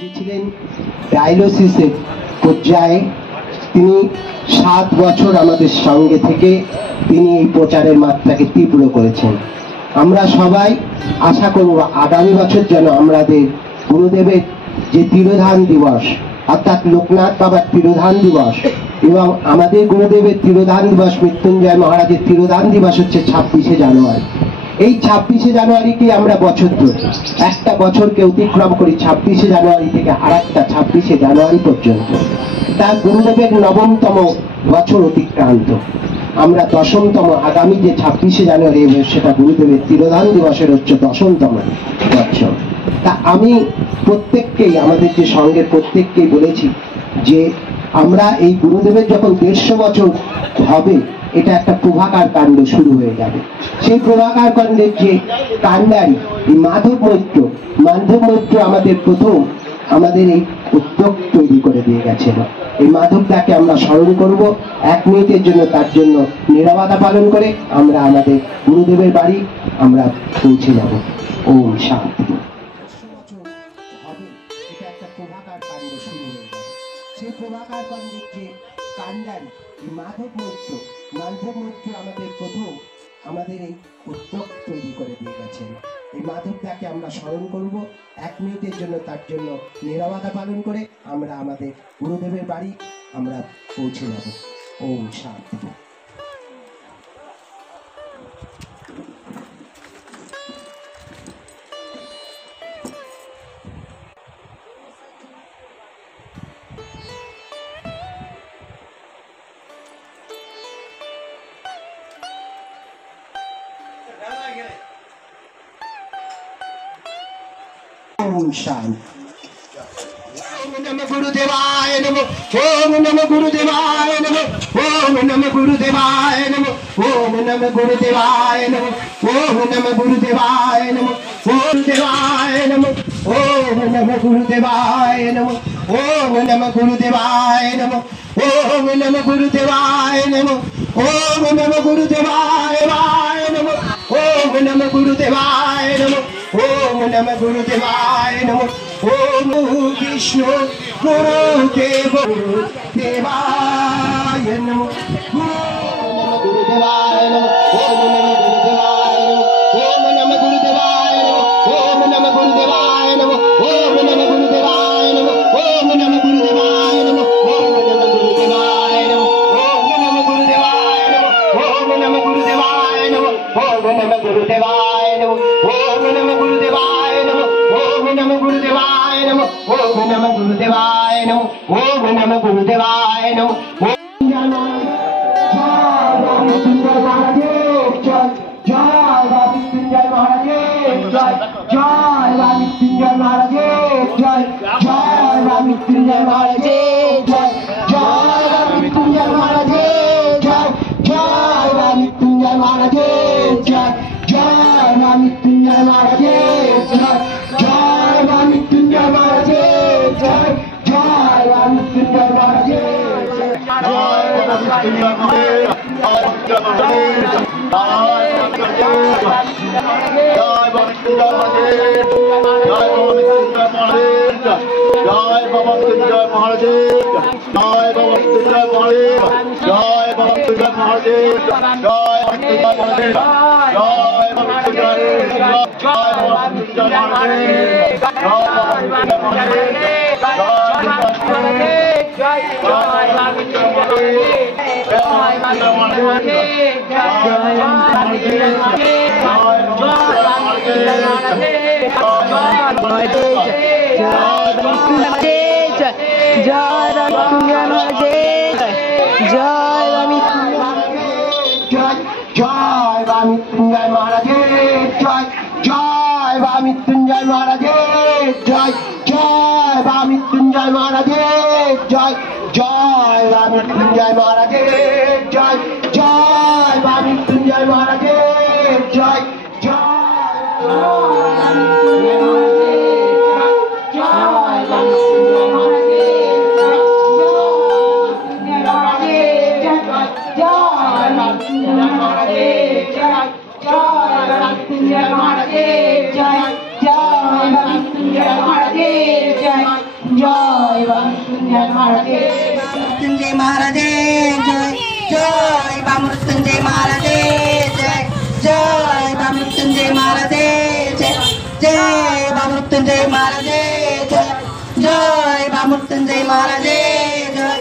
এসেছিলেন ডায়ালিসিসের পর্যায়ে। তিনি 7 বছর আমাদের সঙ্গে থেকে তিনি এই প্রচারের মাত্রাকে তীব্র করেছেন। আমরা সবাই আশা করব আগামী বছর যেন আমাদের গুরুদেবের যে তিরোধান দিবস অর্থাৎ লোকনাথ বাবার তিরোধান দিবস এবং আমাদের গুরুদেবের তিরোধান দিবস মৃত্যুঞ্জয় মহারাজের তিরোধান দিবস হচ্ছে 26শে জানুয়ারি। এই 26শে জানুয়ারিকে আমরা বছর ধরে একটা বছরকে অতিক্রম করি 26শে জানুয়ারি থেকে আরেকটা 26শে জানুয়ারি পর্যন্ত। তার গুরুদেবের 9তম বছর অতিক্রান্ত। আমরা 10তম আগামী যে 26শে জানুয়ারি সেটা গুরুদেবের তিরোধান দিবসের হচ্ছে 10তম বছর। তা আমি প্রত্যেককেই আমাদের যে সঙ্গের প্রত্যেককেই বলেছি যে আমরা এই গুরুদেবের যখন 150 বছর হবে এটা একটা প্রভাকার কাণ্ড শুরু হয়ে যাবে। সেই প্রভাকার কাণ্ডের যে কাণ্ডারি মাধব মৈত্র আমাদের প্রথম আমাদের এই উদ্যোগ তৈরি করে দিয়ে গেছেন। এই মাধবদাকে আমরা স্মরণ করব 1 মিনিটের জন্য, তার জন্য নীরবতা পালন করে আমরা আমাদের গুরুদেবের বাড়ি আমরা পৌঁছে যাব। ওম শান্তি। এটা একটা প্রভাকার কাণ্ড শুরু হয়ে যাবে। সেই প্রভাকার কাণ্ডের যে কাণ্ডারি মাধব মৈত্র আমাদের প্রথম আমাদের এই উদ্যোগ তৈরি করে দিয়ে গেছেন। এই মাধবদাকে আমরা স্মরণ করব 1 মিনিটের জন্য, তার জন্য নীরবতা পালন করে আমরা আমাদের গুরুদেবের বাড়ি আমরা পৌঁছে যাব। ওম শান্তি। ओम शांति। ओम नमः गुरुदेवाय नमः। ओम नमः गुरुदेवाय नमः। ओम नमः गुरुदेवाय नमः। ओम नमः गुरुदेवाय नमः। ओम नमः गुरुदेवाय नमः। ओम देवाय नमः। ओम नमः गुरुदेवाय नमः। ओम नमः गुरुदेवाय नमः। ओम नमः गुरुदेवाय नमः। ओम नमः गुरुदेवाय नमः। ओम नमः गुरुदेवाय नमः। ओम नमः गुरुदेवाय नमः। ओम विष्णु गुरुदेव देवाय नमः। ओम गुरुदेवाय नमः। ओम नमः गुरुदेवाय नमः। ओम नमः गुरुदेवाय नमः। ओम नमः गुरुदेवाय नमः। ओम नमः गुरुदेवाय नमः। ओम नमः गुरुदेवाय नमः। ओम नमः गुरुदेवाय नमः। ओम नमः गुरुदेवाय नमः। ओम नमः गुरुदेवाय नमः। ओम नमः गुरुदेवाय नमः। ओम नमः गुरुदेवाय नमः। ओम नमः गुरुदेवाय नमः। ओम नमः गुरुदेवाय नमः। ओम नमः गुरुदेवाय नमः। जय महाराज जय। जय मृत्युंजय महाराज जय। जय मृत्युंजय महाराज जय। जय मृत्युंजय महाराज जय। जय मृत्युंजय महाराज जय। जय मृत्युंजय महाराज जय। जय मृत्युंजय महाराज जय। जय मृत्युंजय महाराज जय। मृत्युंजय महाराज जय। जय मृत्युंजय महाराज जय। जय मृत्युंजय महाराज जय। जय मृत्युंजय महाराज जय। जय जय बामृत्युंजय महाराजे मृत्युंजय महाराजे जय जय बामृत्युंजय महाराजे जय जय बामृत्युंजय महाराजे जय जय बामृत्युंजय महाराजे जय जय बामृत्युंजय महाराजे जय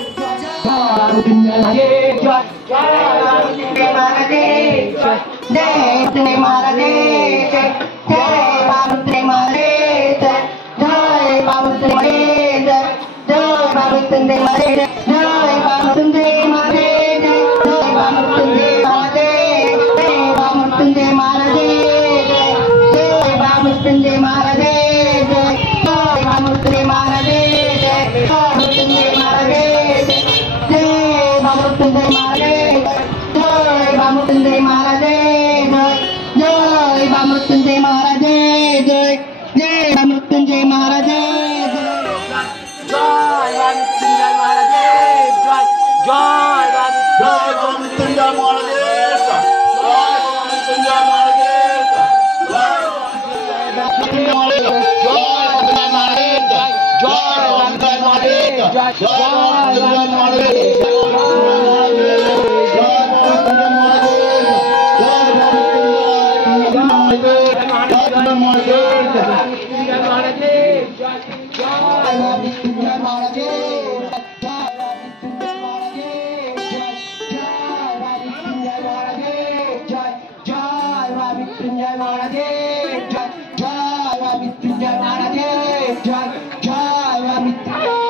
बामृत्युंजय महाराजे जय जय महाराजे जय जय बामृत्युंजय महाराजे जय जय बामृत्युंजय महाराजे जय बामृत्युंजय महाराजे जय बामृत्युंजय महाराजे जय बामृत्युंजय महाराजे जय बामृत्युंजय महाराजे जय बामृत्युंजय महाराजे जय बामृत्युंजय महाराजे जय बामृत्युंजय महाराजे जय बामृत्युंजय महाराजे जय बामृत्युंजय महाराजे जय जय बामृत्युंजय महाराजे